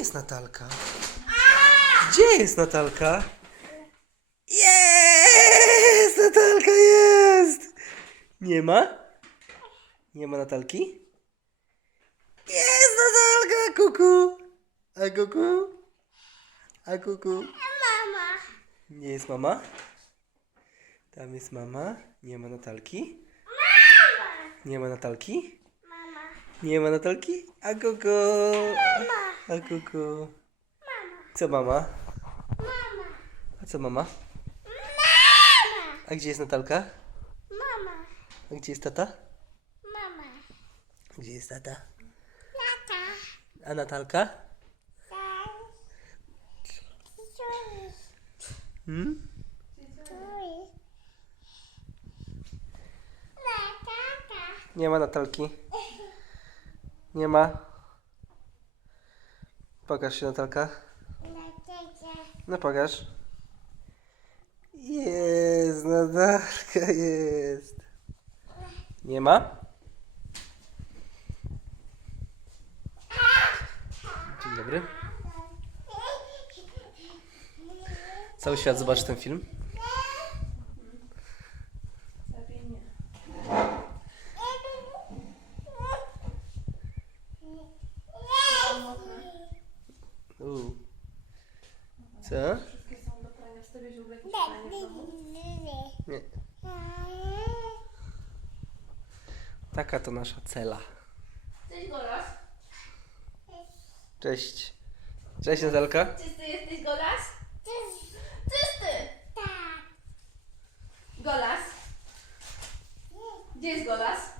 jest Natalka? Gdzie jest Natalka? Jest! Natalka jest! Nie ma? Nie ma Natalki? Jest Natalka! Kuku! A kuku? A kuku? Mama! Nie jest mama? Tam jest mama. Nie ma Natalki? Mama! Nie ma Natalki? Mama! Nie, Nie ma Natalki? A kuku? Mama! A kuku. Mama. Co mama? Mama. A co mama? Mama. A gdzie jest Natalka? Mama. A gdzie jest tata? Mama. Gdzie jest tata? Tata. A Natalka? Hmm? Nie ma Natalki. Nie ma. Pokaż się, Natalka. No pokaż. Jest, Natalka jest. Nie ma? Dzień dobry. Cały świat zobaczy ten film. U. Uh. Co? Co? Nie. Taka to nasza cela. Cześć Golas. Cześć. Cześć Nazelka. Czysty jesteś Golas? Cześć. Czysty! Tak. Golas? Gdzie jest Golas?